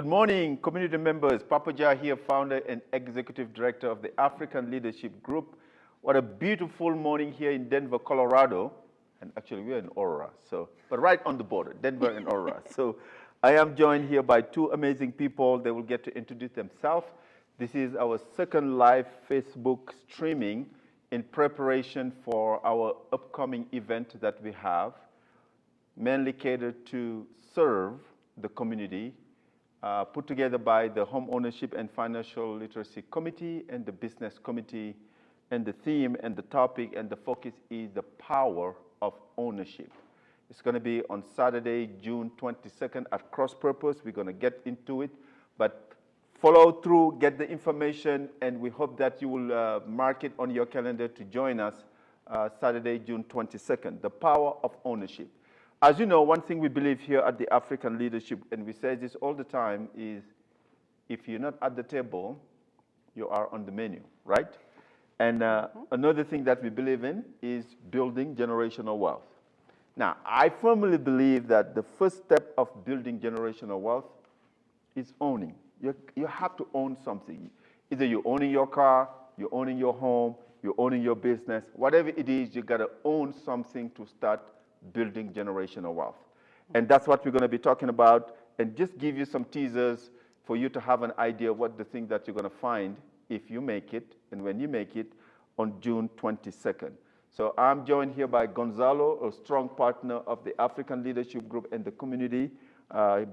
Good morning, community members. Papa Jah here, founder and executive director of the African Leadership Group. What a beautiful morning here in Denver, Colorado. And actually, we're in Aurora, but right on the border, Denver and Aurora. So I am joined here by two amazing people. They will get to introduce themselves. This is our second live Facebook streaming in preparation for our upcoming event that we have, mainly catered to serve the community, put together by the Homeownership and Financial Literacy Committee and the Business Committee. And the theme and the topic and the focus is the power of ownership. It's going to be on Saturday, June 22nd at Cross Purpose. We're going to get into it, but follow through, get the information, and we hope that you will mark it on your calendar to join us Saturday, June 22nd. The power of ownership. As you know, one thing we believe here at the African Leadership, and we say this all the time, is if you're not at the table, you are on the menu, right? And another thing that we believe in is building generational wealth. Now, I firmly believe that the first step of building generational wealth is owning. You have to own something. Either you're owning your car, you're owning your home, you're owning your business. Whatever it is, you got to own something to start building generational wealth. And that's what we're going to be talking about, and just give you some teasers for you to have an idea of what the thing that you're going to find if you make it, and when you make it, on June 22nd. So I'm joined here by Gonzalo, a strong partner of the African Leadership Group and the community,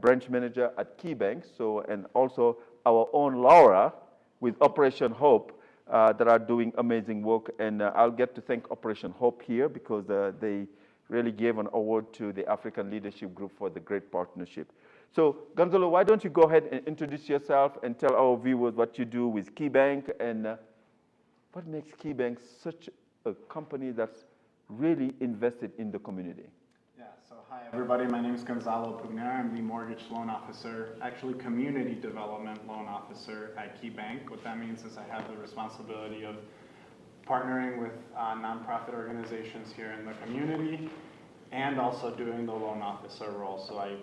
branch manager at KeyBank, and also our own Laura with Operation Hope that are doing amazing work. And I'll get to thank Operation Hope here because they really gave an award to the African Leadership Group for the great partnership. So, Gonzalo, why don't you go ahead and introduce yourself and tell our viewers what you do with KeyBank and what makes KeyBank such a company that's really invested in the community? Yeah, so hi everybody, my name is Gonzalo Pugnera. I'm the mortgage loan officer, actually community development loan officer at KeyBank. What that means is I have the responsibility of partnering with nonprofit organizations here in the community and also doing the loan officer role. So I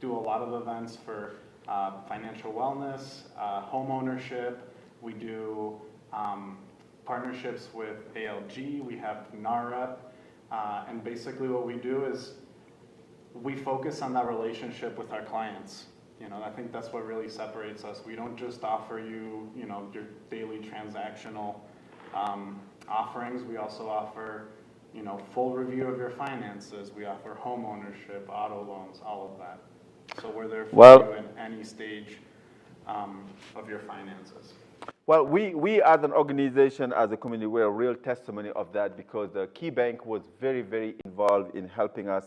do a lot of events for financial wellness, home ownership. We do partnerships with ALG. We have NAREP. And basically what we do is we focus on that relationship with our clients. You know, I think that's what really separates us. We don't just offer you, your daily transactional offerings. We also offer, full review of your finances. We offer home ownership, auto loans, all of that. So we're there for you in any stage of your finances. Well, we as an organization, as a community, we're a real testimony of that because the KeyBank was very, very involved in helping us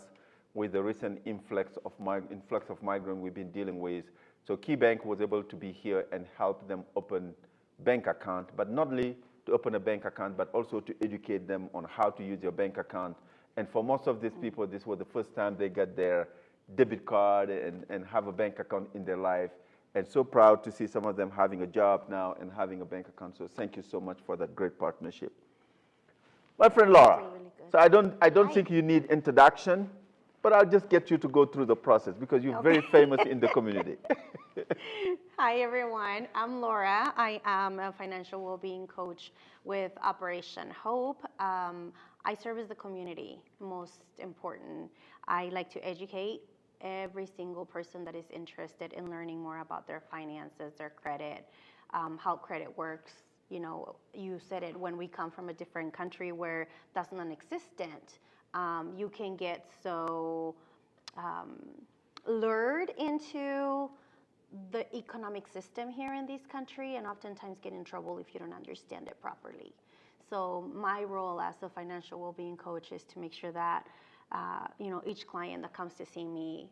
with the recent influx of migrants we've been dealing with. So KeyBank was able to be here and help them open bank account, but not only to open a bank account, but also to educate them on how to use your bank account. And for most of these people, this was the first time they got their debit card and have a bank account in their life. And so proud to see some of them having a job now and having a bank account. So thank you so much for that great partnership. My friend Laura, really so I don't think you need introduction, but I'll just get you to go through the process because you're very famous in the community. Hi, everyone. I'm Laura. I am a financial well-being coach with Operation Hope. I serve as the community, most important. I like to educate every single person that is interested in learning more about their finances, their credit, how credit works. You said it, when we come from a different country where that's non-existent, you can get so lured into the economic system here in this country and oftentimes get in trouble if you don't understand it properly. So my role as a financial well-being coach is to make sure that each client that comes to see me,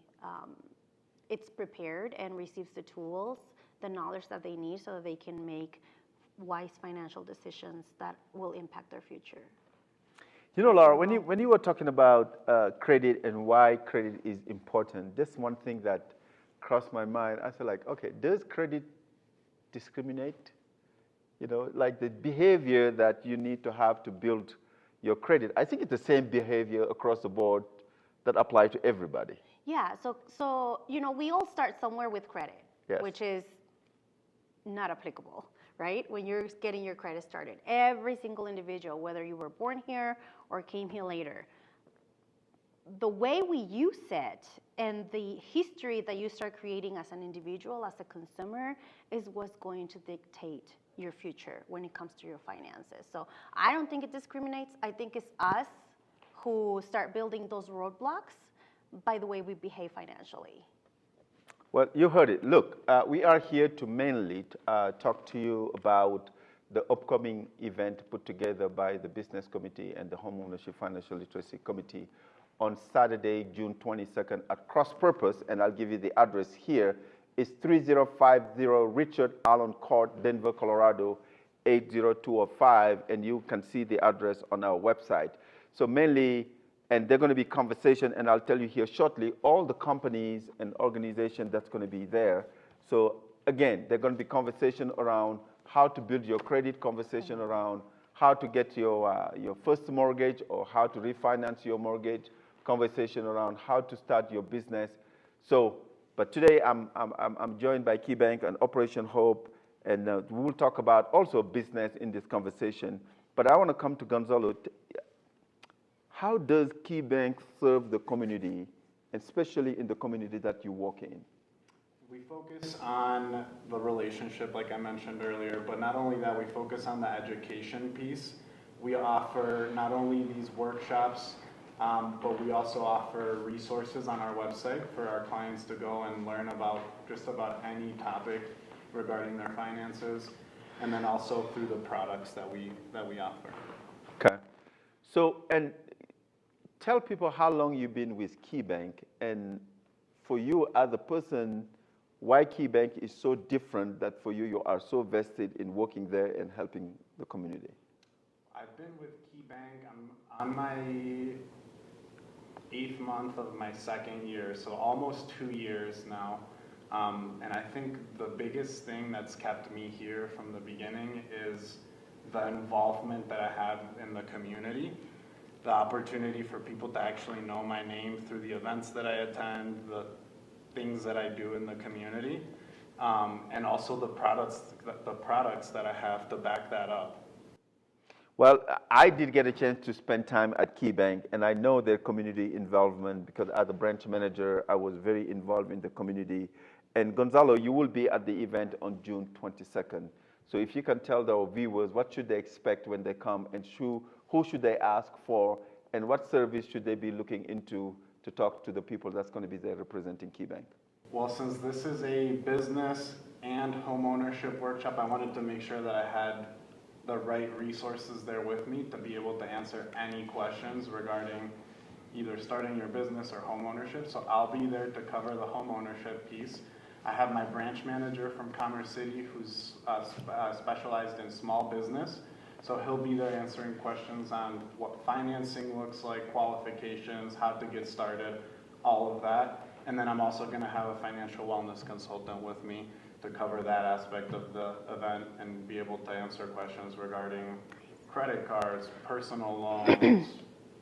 it's prepared and receives the tools, the knowledge that they need so that they can make wise financial decisions that will impact their future. Laura, when you were talking about credit and why credit is important, just one thing that crossed my mind. I said, okay, does credit discriminate? Like the behavior that you need to have to build your credit. I think it's the same behavior across the board that apply to everybody. Yeah, so we all start somewhere with credit. Yes. which is not applicable, right? When you're getting your credit started. Every single individual, whether you were born here or came here later, the way we use it and the history that you start creating as an individual, as a consumer, is what's going to dictate your future when it comes to your finances. So I don't think it discriminates. I think it's us who start building those roadblocks by the way we behave financially. Well, you heard it. Look, we are here to mainly talk to you about the upcoming event put together by the Business Committee and the Homeownership Financial Literacy Committee on Saturday, June 22nd at Cross Purpose, and I'll give you the address here. It's 3050 Richard Allen Court, Denver, Colorado, 80205, and you can see the address on our website. So mainly, and they're going to be conversation, and I'll tell you here shortly, all the companies and organizations that's going to be there. So again, they're going to be conversation around how to build your credit, conversation around how to get your first mortgage or how to refinance your mortgage, conversation around how to start your business. So, but today I'm joined by KeyBank and Operation Hope, and we will talk about also business in this conversation. But I want to come to Gonzalo. How does KeyBank serve the community, especially in the community that you work in? We focus on the relationship, like I mentioned earlier, but not only that, we focus on the education piece. We offer not only these workshops, but we also offer resources on our website for our clients to go and learn about just about any topic regarding their finances, and then also through the products that we offer. Okay. So, and tell people how long you've been with KeyBank, and for you as a person, why KeyBank is so different that for you, you are so vested in working there and helping the community. I've been with KeyBank, I'm on my 8th month of my 2nd year, so almost 2 years now. And I think the biggest thing that's kept me here from the beginning is the involvement that I have in the community, the opportunity for people to actually know my name through the events that I attend, the things that I do in the community, and also the products that I have to back that up. Well, I did get a chance to spend time at KeyBank, and I know their community involvement because as a branch manager, I was very involved in the community. And Gonzalo, you will be at the event on June 22nd. So if you can tell our viewers what should they expect when they come, and who should they ask for, and what service should they be looking into to talk to the people that's going to be there representing KeyBank? Well, since this is a business and homeownership workshop, I wanted to make sure that I had the right resources there with me to be able to answer any questions regarding either starting your business or homeownership. So I'll be there to cover the homeownership piece. I have my branch manager from Commerce City who's specialized in small business. So he'll be there answering questions on what financing looks like, qualifications, how to get started, all of that. And then I'm also going to have a financial wellness consultant with me to cover that aspect of the event and be able to answer questions regarding credit cards, personal loans,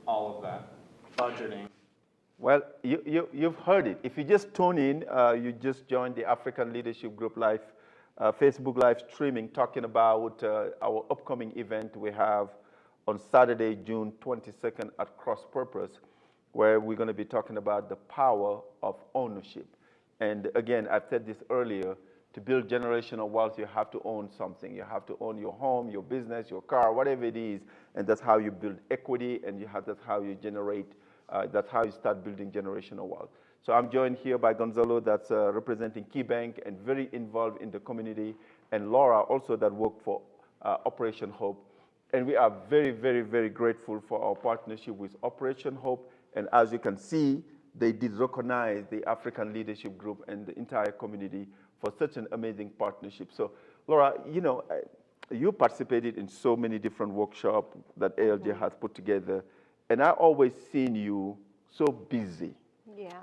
all of that, budgeting. Well, you've heard it. If you just tune in, you just joined the African Leadership Group Live, Facebook Live streaming, talking about our upcoming event we have on Saturday, June 22nd at Cross Purpose, where we're going to be talking about the power of ownership. And again, I've said this earlier, to build generational wealth, you have to own something. You have to own your home, your business, your car, whatever it is, and that's how you build equity, and that's how you generate, that's how you start building generational wealth. So I'm joined here by Gonzalo, that's representing KeyBank and very involved in the community, and Laura also that worked for Operation Hope. And we are very, very, very grateful for our partnership with Operation Hope. And as you can see, they did recognize the African Leadership Group and the entire community for such an amazing partnership. So, Laura, you know, you participated in so many different workshops that ALJ has put together, and I always seen you so busy. Yeah.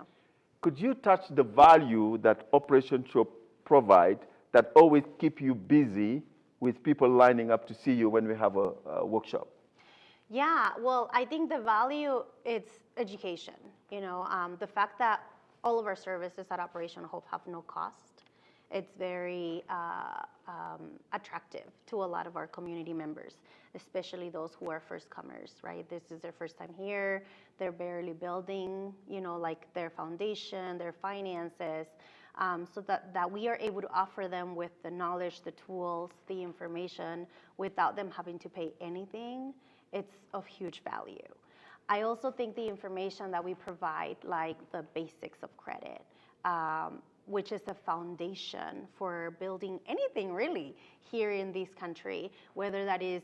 Could you touch the value that Operation Hope provide that always keep you busy with people lining up to see you when we have a workshop? Yeah, well, I think the value, it's education. You know, the fact that all of our services at Operation Hope have no cost, it's very attractive to a lot of our community members, especially those who are first comers, right? This is their first time here. They're barely building, like their foundation, their finances, so that we are able to offer them with the knowledge, the tools, the information without them having to pay anything. It's of huge value. I also think the information that we provide, like the basics of credit, which is the foundation for building anything really here in this country, whether that is,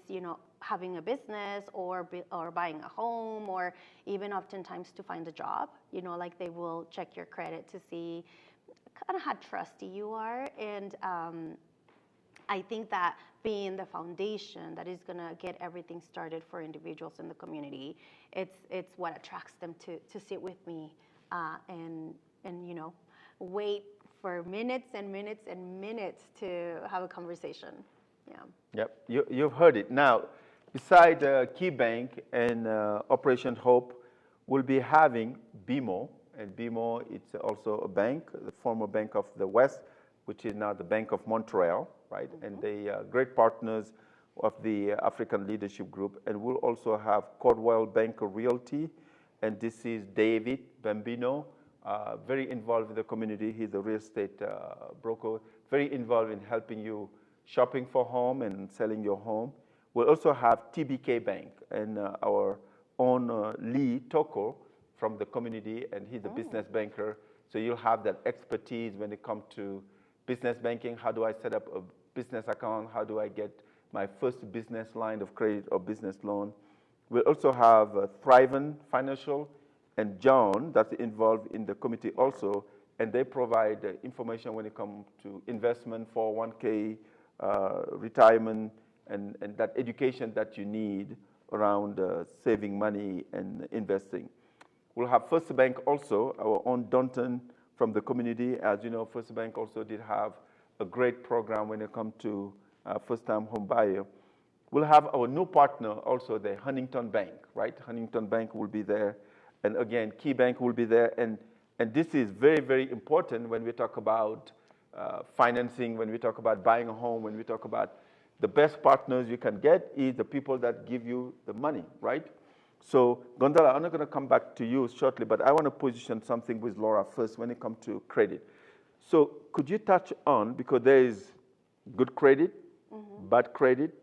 having a business or buying a home, or even oftentimes to find a job, like they will check your credit to see kind of how trusty you are. And I think that being the foundation that is going to get everything started for individuals in the community, it's what attracts them to sit with me and wait for minutes and minutes and minutes to have a conversation. Yeah. Yep, you've heard it. Now, beside Key Bank and Operation Hope, we'll be having BMO, and BMO, it's also a bank, the former Bank of the West, which is now the Bank of Montreal, right? Mm-hmm. And they are great partners of the African Leadership Group. And we'll also have Cordwell Banker Realty, and this is David Bambino, very involved in the community. He's a real estate broker, very involved in helping you shopping for home and selling your home. We'll also have TBK Bank and our own Lee Toko from the community, and he's a business banker. So you'll have that expertise when it comes to business banking. How do I set up a business account? How do I get my first business line of credit or business loan? We'll also have Thriven Financial and John, that's involved in the committee also, and they provide information when it comes to investment, 401k, retirement, and that education that you need around saving money and investing. We'll have First Bank also, our own Dunton from the community. As you know, First Bank also did have a great program when it comes to first-time home buyer. We'll have our new partner also, the Huntington Bank, right? Huntington Bank will be there. And again, Key Bank will be there. And this is very, very important when we talk about financing, when we talk about buying a home, when we talk about the best partners you can get is the people that give you the money, right? So, Gonzalo, I'm not going to come back to you shortly, but I want to position something with Laura first when it comes to credit. So, could you touch on, because there is good credit, bad credit,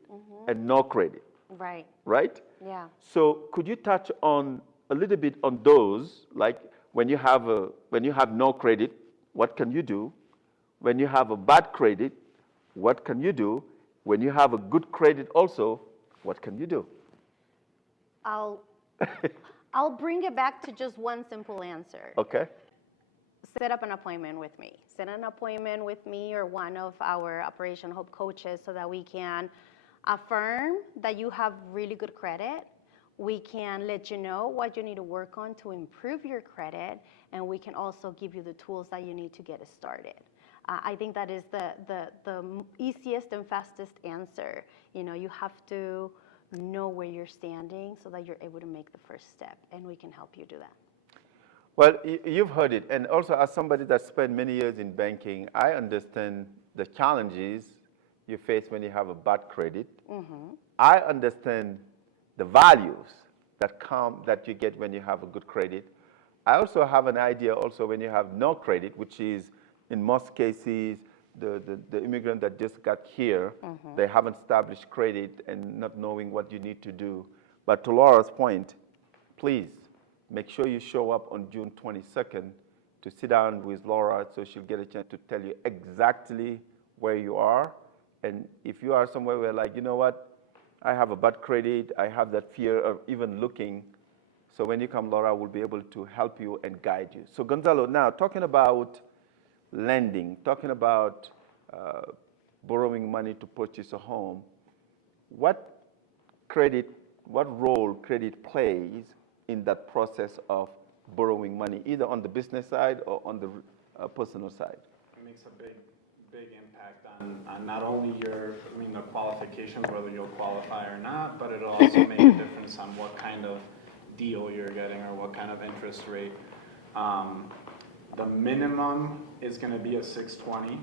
and no credit. Right. Right? Yeah. So, could you touch on a little bit on those, like when you have no credit, what can you do? When you have a bad credit, what can you do? When you have a good credit also, what can you do? I'll bring it back to just one simple answer. Okay. Set up an appointment with me. Set an appointment with me or one of our Operation Hope coaches so that we can affirm that you have really good credit. We can let you know what you need to work on to improve your credit, and we can also give you the tools that you need to get it started. I think that is the easiest and fastest answer. You have to know where you're standing so that you're able to make the first step, and we can help you do that. Well, you've heard it. And also, as somebody that spent many years in banking, I understand the challenges you face when you have a bad credit. Mm-hmm. I understand the values that you get when you have a good credit. I also have an idea also when you have no credit, which is in most cases the immigrant that just got here, they haven't established credit and not knowing what you need to do. But to Laura's point, please make sure you show up on June 22nd to sit down with Laura so she'll get a chance to tell you exactly where you are. And if you are somewhere where like, you know what, I have a bad credit, I have that fear of even looking. So when you come, Laura will be able to help you and guide you. So Gonzalo, now talking about lending, talking about borrowing money to purchase a home, what role credit plays in that process of borrowing money, either on the business side or on the personal side? It makes a big impact on not only the qualifications, whether you'll qualify or not, but it'll also make a difference on what kind of deal you're getting or what kind of interest rate. The minimum is going to be a 620,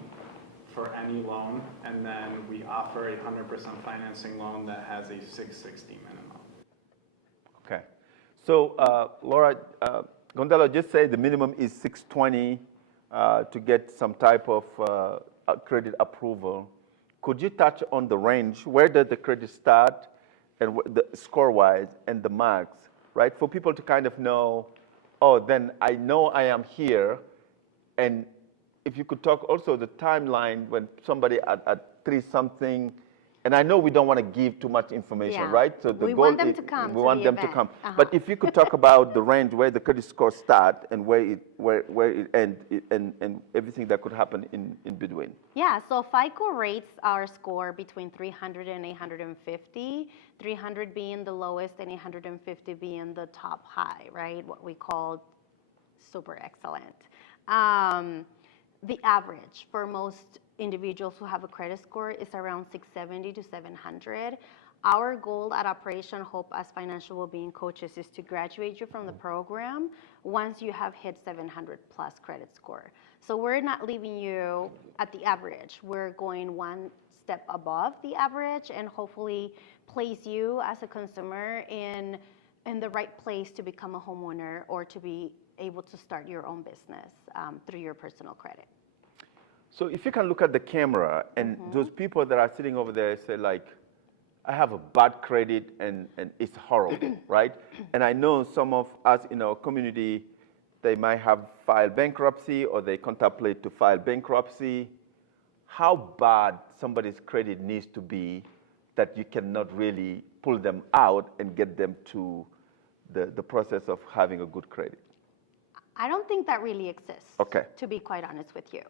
for any loan, and then we offer a 100% financing loan that has a 660 minimum. Okay. So, Laura, Gonzalo just said the minimum is 620 to get some type of credit approval. Could you touch on the range? Where does the credit start, and the score-wise, and the marks, right? For people to kind of know, oh, then I know I am here. And if you could talk also the timeline when somebody at 3-something, and I know we don't want to give too much information, Yeah. right? So the We goal want them is, to come we to want the them to event. come. Uh-huh. But if you could talk about the range where the credit score start and where it ends, and everything that could happen in between. Yeah, so FICO rates our score between 300 and 850, 300 being the lowest and 850 being the top high, right? What we call super excellent. The average for most individuals who have a credit score is around 670 to 700. Our goal at Operation Hope as financial well-being coaches is to graduate you from the program once you have hit 700 plus credit score. So we're not leaving you at the average. We're going one step above the average and hopefully place you as a consumer in the right place to become a homeowner or to be able to start your own business through your personal credit. So if you can look at the camera, and those people that are sitting over there say like, I have a bad credit and it's horrible, right? And I know some of us in our community, they might have filed bankruptcy or they contemplate to file bankruptcy. How bad somebody's credit needs to be that you cannot really pull them out and get them to the process of having a good credit? I don't think that really exists, Okay. to be quite honest with you.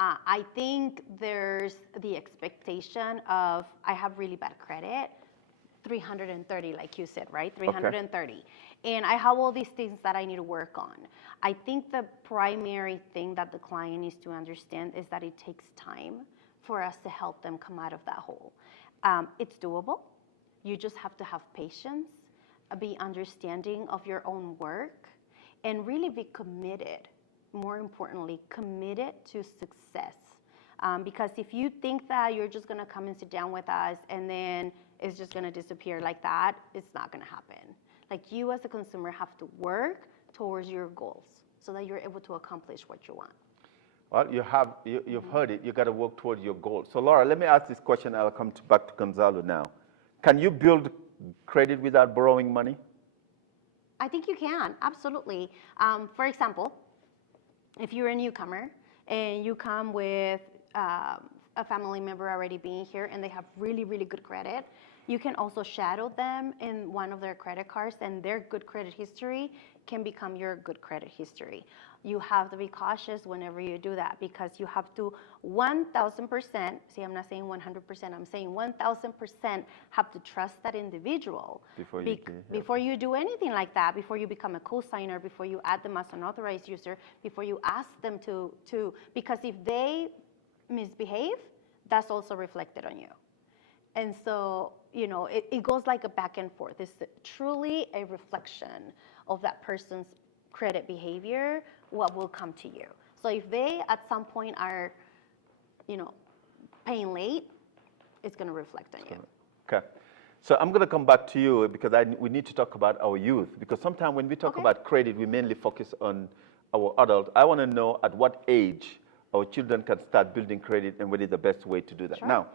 I think there's the expectation of, I have really bad credit, 330, like you said, right? 330. Okay. And I have all these things that I need to work on. I think the primary thing that the client needs to understand is that it takes time for us to help them come out of that hole. It's doable. You just have to have patience, be understanding of your own work, and really be committed. More importantly, committed to success. Because if you think that you're just gonna come and sit down with us and then it's just gonna disappear like that, it's not gonna happen. Like, you as a consumer have to work towards your goals so that you're able to accomplish what you want. Well, you've heard it, you gotta work towards your goals. So Laura, let me ask this question, I'll come back to Gonzalo now. Can you build credit without borrowing money? I think you can, absolutely. For example, if you're a newcomer and you come with a family member already being here and they have really, really good credit, you can also shadow them in one of their credit cards, and their good credit history can become your good credit history. You have to be cautious whenever you do that, because you have to 1,000%, see, I'm not saying 100%, I'm saying 1,000% have to trust that individual before you do anything like that, before you become a co-signer, before you add them as an authorized user, before you ask them to, because if they misbehave, that's also reflected on you. And so, you know, it goes like a back and forth. It's truly a reflection of that person's credit behavior, what will come to you. So if they at some point are, you know, paying late, it's going to reflect on you. Okay. So I'm going to come back to you because we need to talk about our youth, because sometimes when we talk about credit, we mainly focus on our adults. I want to know at what age our children can start building credit and what is the best way to do that. Sure. Now,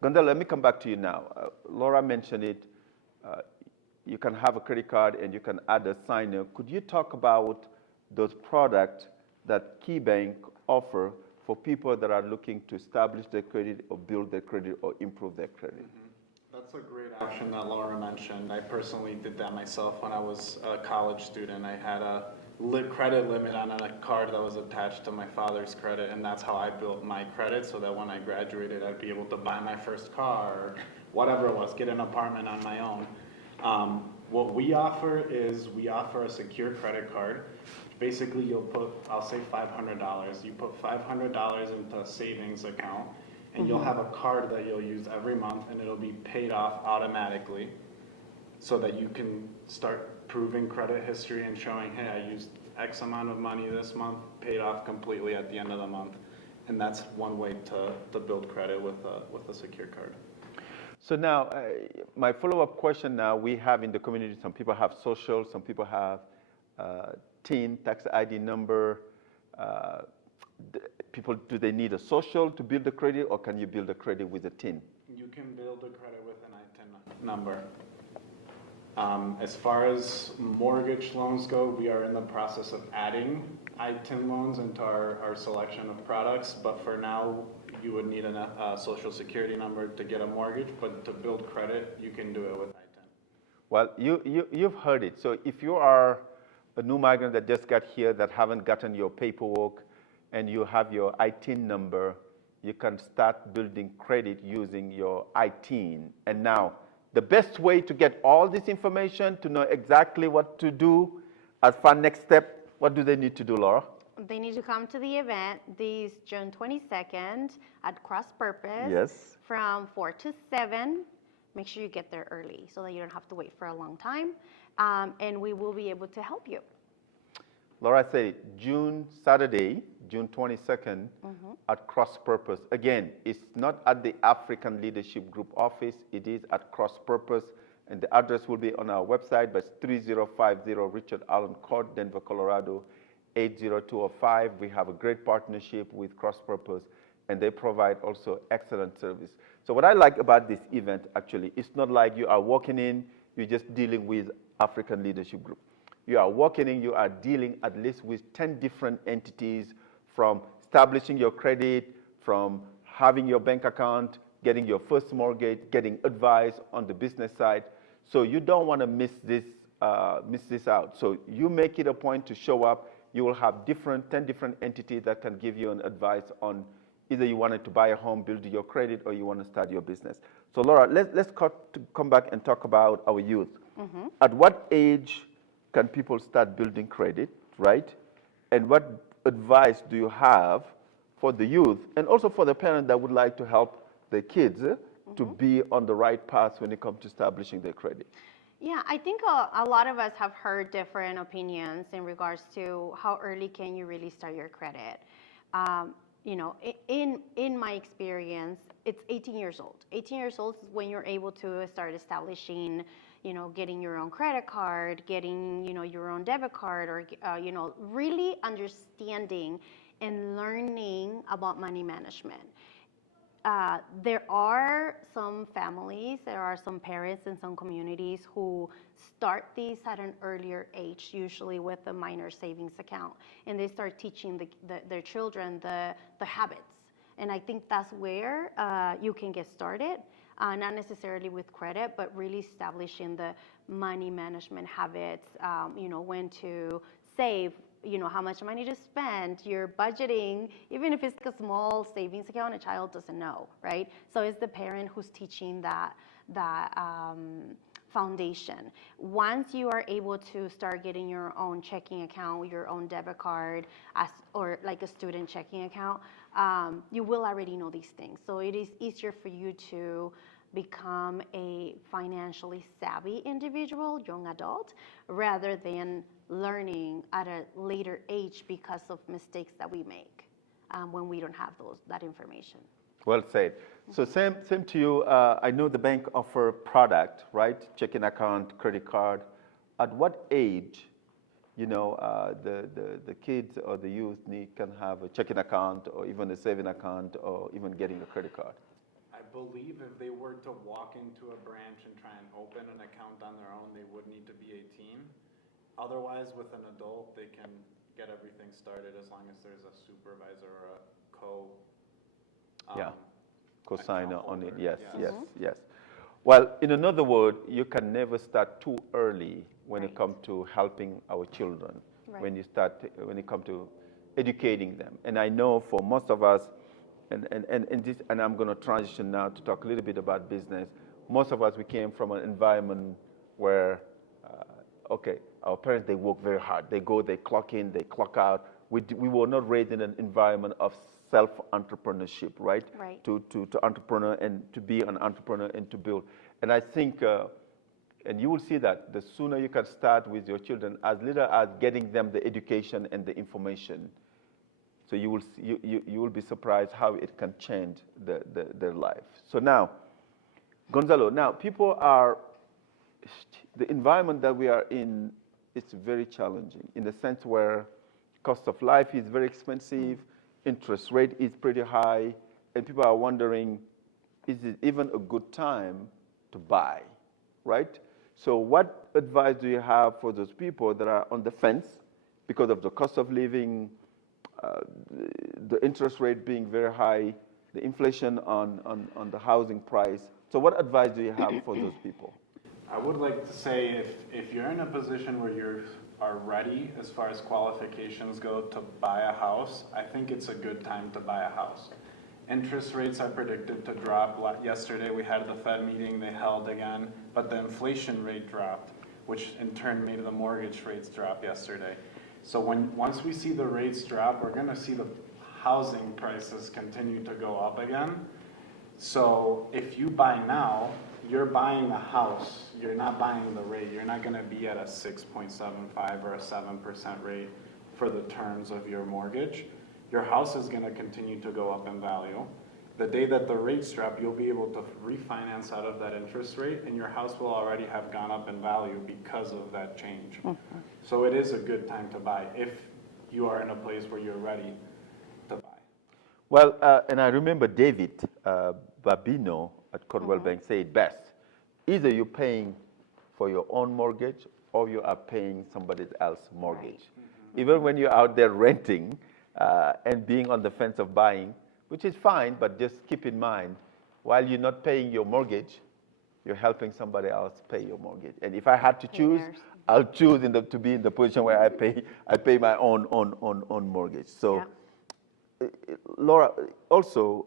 Gonzalo, let me come back to you now. Laura mentioned it. You can have a credit card and you can add a signer. Could you talk about those products that KeyBank offer for people that are looking to establish their credit or build their credit or improve their credit? That's a great option that Laura mentioned. I personally did that myself when I was a college student. I had a credit limit on a card that was attached to my father's credit, and that's how I built my credit, so that when I graduated, I'd be able to buy my first car or whatever it was, get an apartment on my own. What we offer is we offer a secure credit card. Basically, you'll put, I'll say $500. You put $500 into a savings account, and you'll have a card that you'll use every month, and it'll be paid off automatically, so that you can start proving credit history and showing, hey, I used X amount of money this month, paid off completely at the end of the month. And that's one way to build credit with a secure card. So now, my follow-up question now, we have in the community, some people have social, some people have TIN, tax ID number. People, do they need a social to build a credit, or can you build a credit with a TIN? You can build a credit with an ITIN number. As far as mortgage loans go, we are in the process of adding ITIN loans into our selection of products, but for now, you would need a social security number to get a mortgage, but to build credit, you can do it with ITIN. Well, you've heard it. So if you are a new migrant that just got here that haven't gotten your paperwork and you have your ITIN number, you can start building credit using your ITIN. And now, the best way to get all this information, to know exactly what to do as for next step, what do they need to do, Laura? They need to come to the event this June 22nd at Cross Purpose. Yes. From 4 to 7. Make sure you get there early so that you don't have to wait for a long time. And we will be able to help you. Laura said Saturday, June 22nd, at Cross Purpose. Again, it's not at the African Leadership Group office. It is at Cross Purpose. And the address will be on our website, but it's 3050 Richard Allen Court, Denver, Colorado, 80205. We have a great partnership with Cross Purpose, and they provide also excellent service. So what I like about this event, actually, it's not like you are walking in, you're just dealing with African Leadership Group. You are walking in, you are dealing at least with 10 different entities, from establishing your credit, from having your bank account, getting your first mortgage, getting advice on the business side. So you don't want to miss this out. So you make it a point to show up. You will have 10 different entities that can give you an advice on either you wanted to buy a home, build your credit, or you want to start your business. So Laura, let's come back and talk about our youth. At what age can people start building credit, right? And what advice do you have for the youth and also for the parent that would like to help their kids to be on the right path when it comes to establishing their credit? Yeah, I think a lot of us have heard different opinions in regards to how early can you really start your credit. You know, in my experience, it's 18 years old. 18 years old is when you're able to start establishing, you know, getting your own credit card, getting, you know, your own debit card, or, you know, really understanding and learning about money management. There are some families, there are some parents in some communities who start these at an earlier age, usually with a minor savings account, and they start teaching their children the habits. And I think that's where you can get started, not necessarily with credit, but really establishing the money management habits, you know, when to save, you know, how much money to spend, your budgeting, even if it's a small savings account, a child doesn't know, right? So it's the parent who's teaching that foundation. Once you are able to start getting your own checking account, your own debit card, or like a student checking account, you will already know these things. So it is easier for you to become a financially savvy individual, young adult, rather than learning at a later age because of mistakes that we make when we don't have that information. Well said. So same to you. I know the bank offer product, right? Checking account, credit card. At what age, you know, the kids or the youth can have a checking account or even a saving account or even getting a credit card? I believe if they were to walk into a branch and try and open an account on their own, they would need to be 18. Otherwise, with an adult, they can get everything started as long as there's a supervisor or a co-signer on it. Yes, Yes. yes. Well, in another word, you can never start too early when it comes to helping our children. Right. When it comes to educating them. And I know for most of us, and I'm going to transition now to talk a little bit about business. Most of us, we came from an environment where, our parents, they work very hard. They go, they clock in, they clock out. We were not raised in an environment of self-entrepreneurship, right? Right. To entrepreneur and to be an entrepreneur and to build. And I think, and you will see that the sooner you can start with your children, as little as getting them the education and the information. So you will be surprised how it can change their life. So now, Gonzalo, now the environment that we are in, it's very challenging in the sense where cost of life is very expensive, interest rate is pretty high, and people are wondering, is it even a good time to buy, right? So what advice do you have for those people that are on the fence because of the cost of living, the interest rate being very high, the inflation on the housing price? So what advice do you have for those people? I would like to say if you're in a position where you are ready as far as qualifications go to buy a house, I think it's a good time to buy a house. Interest rates are predicted to drop. Yesterday we had the Fed meeting, they held again, but the inflation rate dropped, which in turn made the mortgage rates drop yesterday. So once we see the rates drop, we're gonna see the housing prices continue to go up again. So if you buy now, you're buying a house, you're not buying the rate. You're not gonna be at a 6.75 or a 7% rate for the terms of your mortgage. Your house is gonna continue to go up in value. The day that the rates drop, you'll be able to refinance out of that interest rate, and your house will already have gone up in value because of that change. So it is a good time to buy if you are in a place where you're ready to buy. Well, and I remember David Babino at Coldwell Bank said best, either you're paying for your own mortgage or you are paying somebody else's mortgage. Even when you're out there renting and being on the fence of buying, which is fine, but just keep in mind, while you're not paying your mortgage, you're helping somebody else pay your mortgage. And if I had to choose, I'll choose to be in the position where I pay my own mortgage. So, Laura, also,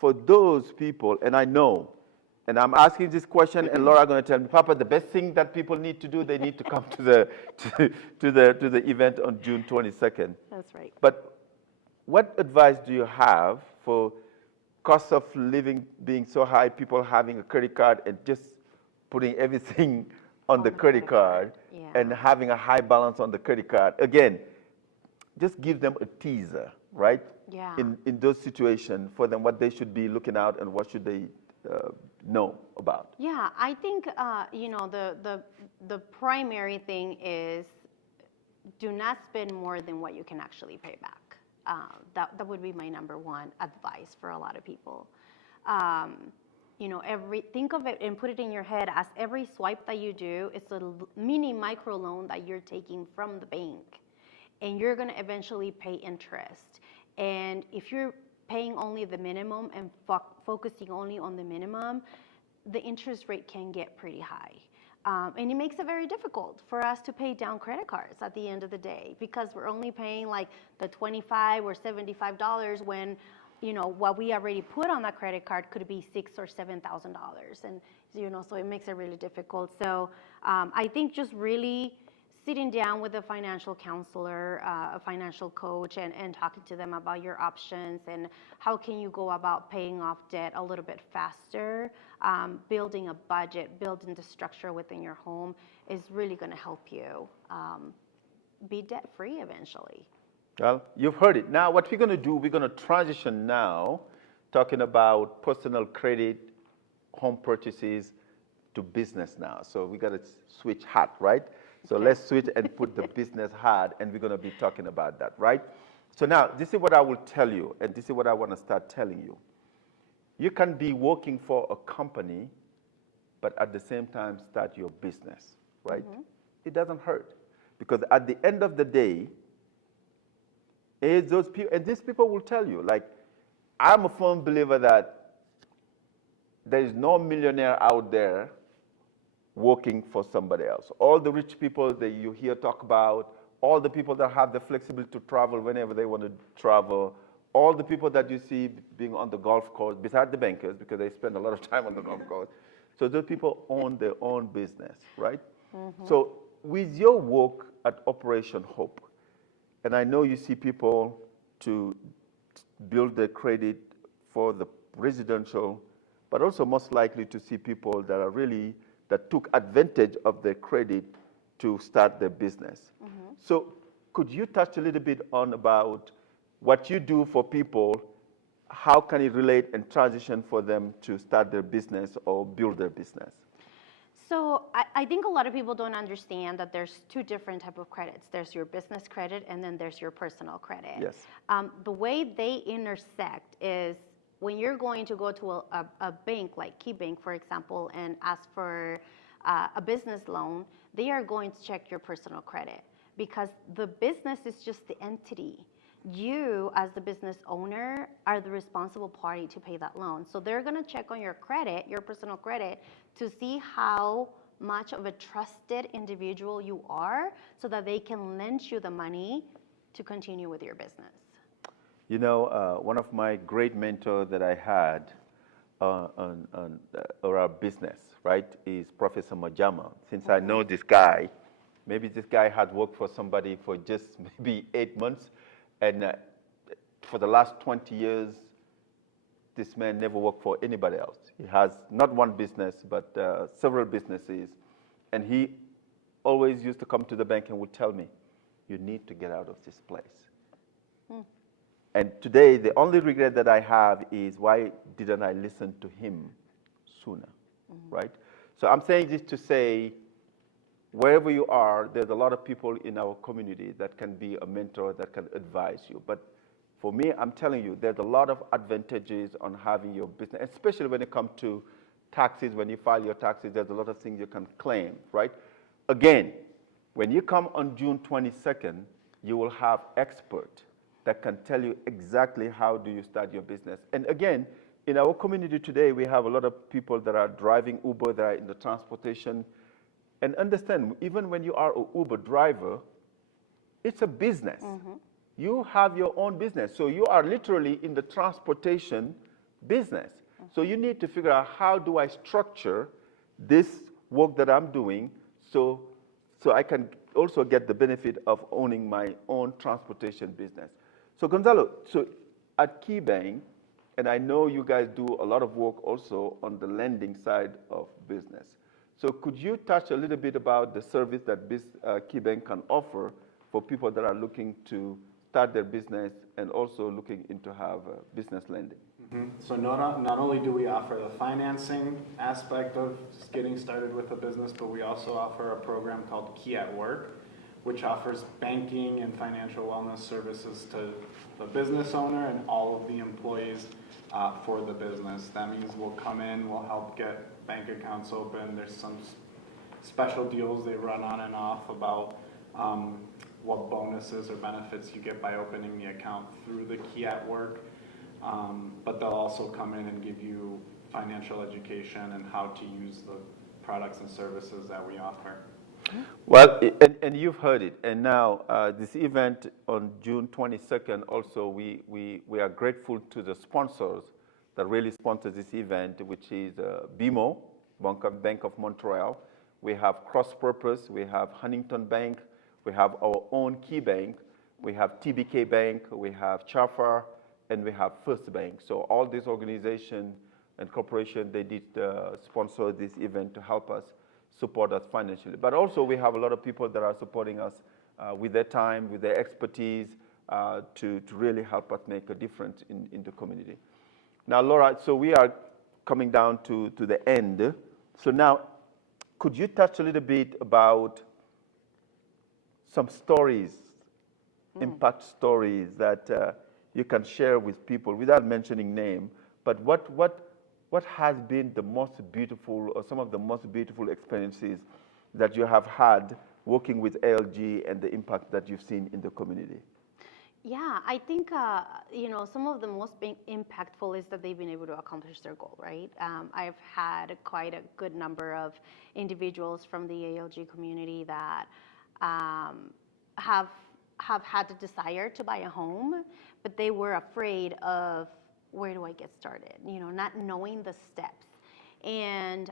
for those people, and I know, and I'm asking this question, and Laura going to tell me, Papa, the best thing that people need to do, they need to come to the event on June 22nd. That's right. But what advice do you have for cost of living being so high, people having a credit card and just putting everything on the credit card and having a high balance on the credit card? Again, just give them a teaser, right? Yeah. In those situations for them, what they should be looking out and what should they know about? Yeah, I think the primary thing is do not spend more than what you can actually pay back. That would be my number one advice for a lot of people. Think of it and put it in your head as every swipe that you do, it's a mini micro loan that you're taking from the bank, and you're going to eventually pay interest. And if you're paying only the minimum and focusing only on the minimum, the interest rate can get pretty high. And it makes it very difficult for us to pay down credit cards at the end of the day because we're only paying like the $25 or $75 when, what we already put on that credit card could be $6,000 or $7,000. And, so it makes it really difficult. So I think just really sitting down with a financial counselor, a financial coach, and talking to them about your options and how can you go about paying off debt a little bit faster, building a budget, building the structure within your home is really going to help you be debt-free eventually. Well, you've heard it. Now, what we're going to do, we're going to transition now, talking about personal credit, home purchases, to business now. So we got to switch hat, right? So let's switch and put the business hat, and we're going to be talking about that, right? So now, this is what I will tell you, and this is what I want to start telling you. You can be working for a company, but at the same time start your business, right? It doesn't hurt, because at the end of the day, those people, and these people will tell you, like, I'm a firm believer that there is no millionaire out there working for somebody else. All the rich people that you hear talk about, all the people that have the flexibility to travel whenever they want to travel, all the people that you see being on the golf course, besides the bankers, because they spend a lot of time on the golf course. So those people own their own business, right? So with your work at Operation Hope, and I know you see people to build their credit for the residential, but also most likely to see people that are really that took advantage of their credit to start their business. So could you touch a little bit on about what you do for people, how can it relate and transition for them to start their business or build their business? So I think a lot of people don't understand that there's two different type of credits. There's your business credit and then there's your personal credit. Yes. The way they intersect is when you're going to go to a bank like KeyBank, for example, and ask for a business loan, they are going to check your personal credit because the business is just the entity. You, as the business owner, are the responsible party to pay that loan. So they're going to check on your credit, your personal credit, to see how much of a trusted individual you are so that they can lend you the money to continue with your business. You know, one of my great mentors that I had on our business, right, is Professor Majama. Since I know this guy, maybe this guy had worked for somebody for just maybe 8 months, and for the last 20 years, this man never worked for anybody else. He has not one business, but several businesses. And he always used to come to the bank and would tell me, you need to get out of this place. And today, the only regret that I have is why didn't I listen to him sooner, right? So I'm saying this to say, wherever you are, there's a lot of people in our community that can be a mentor, that can advise you. But for me, I'm telling you, there's a lot of advantages on having your business, especially when it comes to taxes. When you file your taxes, there's a lot of things you can claim, right? Again, when you come on June 22nd, you will have experts that can tell you exactly how do you start your business. And again, in our community today, we have a lot of people that are driving Uber, that are in the transportation. And understand, even when you are an Uber driver, it's a business. You have your own business. So you are literally in the transportation business. So you need to figure out, how do I structure this work that I'm doing so I can also get the benefit of owning my own transportation business. So Gonzalo, so at KeyBank, and I know you guys do a lot of work also on the lending side of business. So could you touch a little bit about the service that KeyBank can offer for people that are looking to start their business and also looking into have business lending? So not only do we offer the financing aspect of just getting started with a business, but we also offer a program called Key at Work, which offers banking and financial wellness services to the business owner and all of the employees for the business. That means we'll come in, we'll help get bank accounts open. There's some special deals they run on and off about what bonuses or benefits you get by opening the account through the Key at Work. But they'll also come in and give you financial education and how to use the products and services that we offer. Well, and you've heard it. And now this event on June 22nd, also we are grateful to the sponsors that really sponsor this event, which is BMO, Bank of Montreal. We have Cross Purpose, we have Huntington Bank, we have our own Key Bank, we have TBK Bank, we have Chafar, and we have First Bank. So all these organizations and corporations, they did sponsor this event to help us, support us financially. But also we have a lot of people that are supporting us with their time, with their expertise, to really help us make a difference in the community. Now, Laura, so we are coming down to the end. So now, could you touch a little bit about some stories, impact stories that you can share with people without mentioning name, but what has been the most beautiful or some of the most beautiful experiences that you have had working with ALG and the impact that you've seen in the community? Yeah, I think, some of the most impactful is that they've been able to accomplish their goal, right? I've had quite a good number of individuals from the ALG community that have had the desire to buy a home, but they were afraid of, where do I get started? Not knowing the steps. And,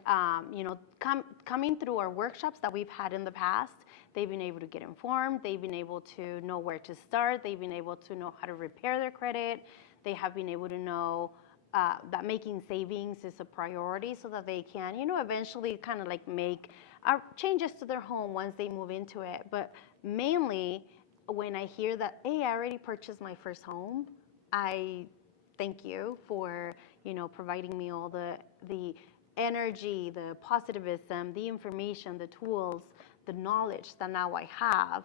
coming through our workshops that we've had in the past, they've been able to get informed. They've been able to know where to start. They've been able to know how to repair their credit. They have been able to know that making savings is a priority so that they can, eventually kind of like make changes to their home once they move into it. But mainly, when I hear that, hey, I already purchased my first home, I thank you for, providing me all the energy, the positivism, the information, the tools, the knowledge that now I have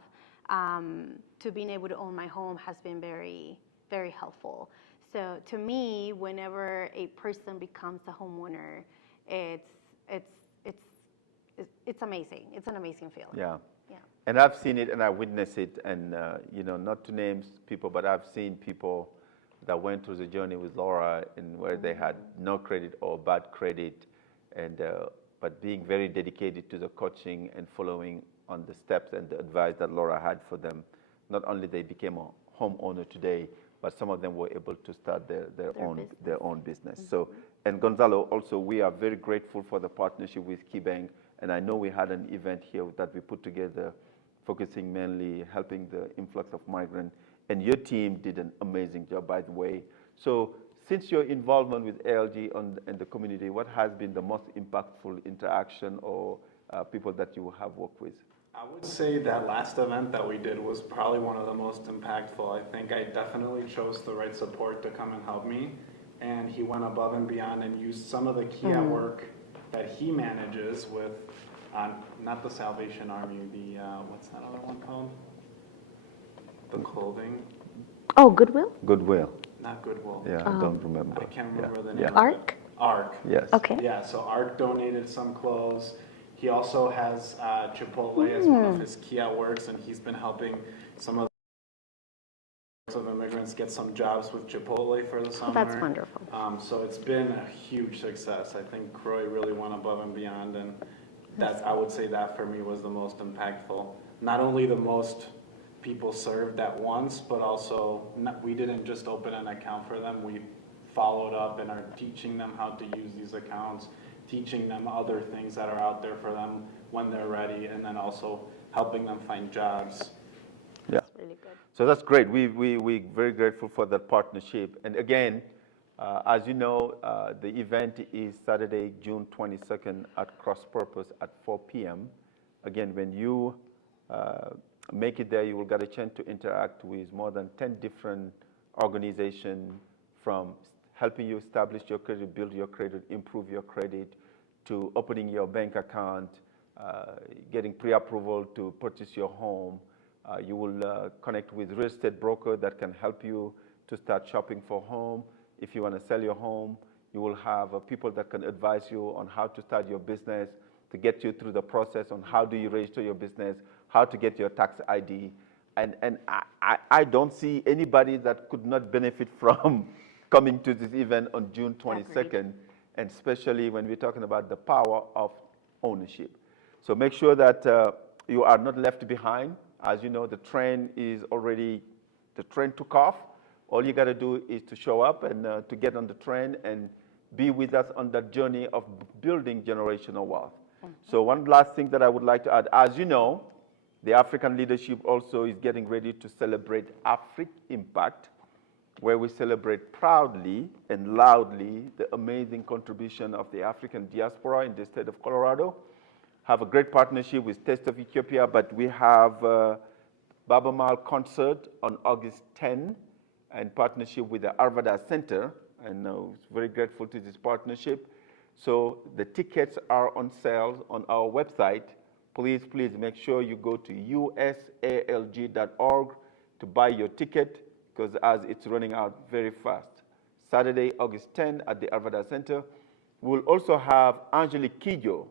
to being able to own my home has been very, very helpful. So to me, whenever a person becomes a homeowner, it's amazing. It's an amazing feeling. Yeah. Yeah. And I've seen it and I witnessed it, and not to name people, but I've seen people that went through the journey with Laura and where they had no credit or bad credit, and but being very dedicated to the coaching and following on the steps and the advice that Laura had for them. Not only they became a homeowner today, but some of them were able to start their own business. So, and Gonzalo, also, we are very grateful for the partnership with KeyBank, and I know we had an event here that we put together focusing mainly helping the influx of migrants, and your team did an amazing job, by the way. So since your involvement with ALG and the community, what has been the most impactful interaction or people that you have worked with? I would say that last event that we did was probably one of the most impactful. I think I definitely chose the right support to come and help me, and he went above and beyond and used some of the key at work that he manages with, not the Salvation Army, the, what's that other one called? The clothing. Oh, Goodwill? Goodwill. Not Goodwill. Yeah, I don't remember. I can't remember the name. Yeah. of it. ARC? ARC. Yes. Okay. Yeah, so ARC donated some clothes. He also has Chipotle as one of his key works, and he's been helping some of immigrants get some jobs with Chipotle for the summer. That's wonderful. So it's been a huge success. I think Croy really went above and beyond, and that's, I would say that for me was the most impactful. Not only the most people served at once, but also we didn't just open an account for them. We followed up and are teaching them how to use these accounts, teaching them other things that are out there for them when they're ready, and then also helping them find jobs. Yeah. That's really good. So that's great. We're very grateful for that partnership. And again, as you know, the event is Saturday, June 22nd at Cross Purpose at 4 p.m. Again, when you make it there, you will get a chance to interact with more than 10 different organizations, from helping you establish your credit, build your credit, improve your credit, to opening your bank account, getting pre-approval to purchase your home. You will connect with real estate broker that can help you to start shopping for home. If you want to sell your home, you will have people that can advise you on how to start your business, to get you through the process on how do you register your business, how to get your tax ID. And I don't see anybody that could not benefit from coming to this event on June 22nd, and especially when we're talking about the power of ownership. So make sure that you are not left behind. As you know, the train took off. All you got to do is to show up and to get on the train and be with us on that journey of building generational wealth. So one last thing that I would like to add, as you know, the African leadership also is getting ready to celebrate African Impact, where we celebrate proudly and loudly the amazing contribution of the African diaspora in the state of Colorado. Have a great partnership with Taste of Ethiopia, but we have Baba Mal concert on August 10 in partnership with the Arvada Center, and very grateful to this partnership. So the tickets are on sale on our website. Please make sure you go to usalg.org to buy your ticket, because as it's running out very fast. Saturday, August 10 at the Arvada Center. We'll also have Angelique Kidjo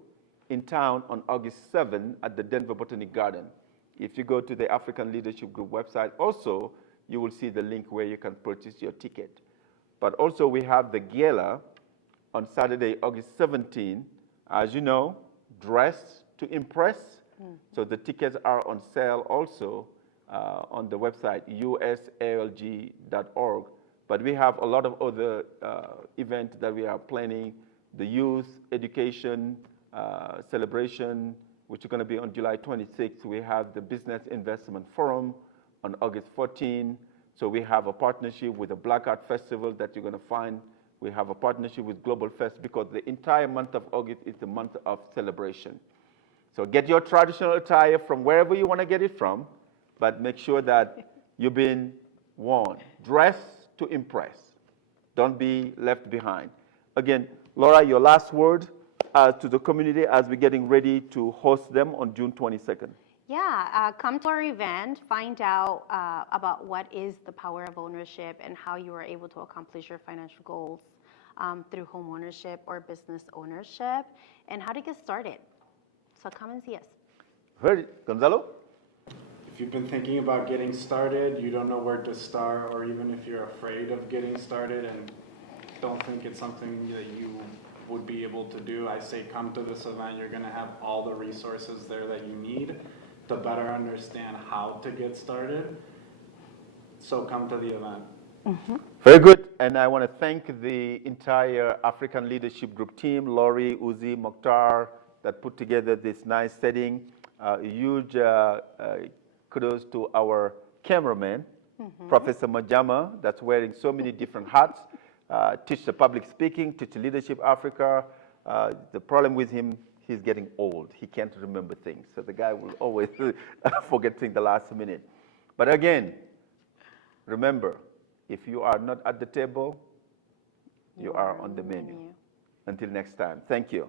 in town on August 7 at the Denver Botanic Garden. If you go to the African Leadership Group website, also, you will see the link where you can purchase your ticket. But also we have the gala on Saturday, August 17. As you know, dress to impress. So the tickets are on sale also on the website, usalg.org. But we have a lot of other events that we are planning, the youth education celebration, which is going to be on July 26th. We have the Business Investment Forum on August 14. So we have a partnership with the Black Art Festival that you're going to find. We have a partnership with Global Fest, because the entire month of August is the month of celebration. So get your traditional attire from wherever you want to get it from. but make sure that you've been warned. Dress to impress. Don't be left behind. Again, Laura, your last word to the community as we're getting ready to host them on June 22nd. Yeah, come to our event, find out about what is the power of ownership and how you are able to accomplish your financial goals through home ownership or business ownership, and how to get started. So come and see us. Heard it. Gonzalo? If you've been thinking about getting started, you don't know where to start, or even if you're afraid of getting started and don't think it's something that you would be able to do, I say come to this event. You're going to have all the resources there that you need to better understand how to get started. So come to the event. Mm-hmm. Very good. And I want to thank the entire African Leadership Group team, Laurie, Uzi, Mokhtar, that put together this nice setting. Huge kudos to our cameraman, Professor Majama, that's wearing so many different hats. Teach the public speaking, teach Leadership Africa. The problem with him, he's getting old. He can't remember things. So the guy will always forget things the last minute. But again, remember, if you are not at the table, you are on the menu. Until next time, thank you.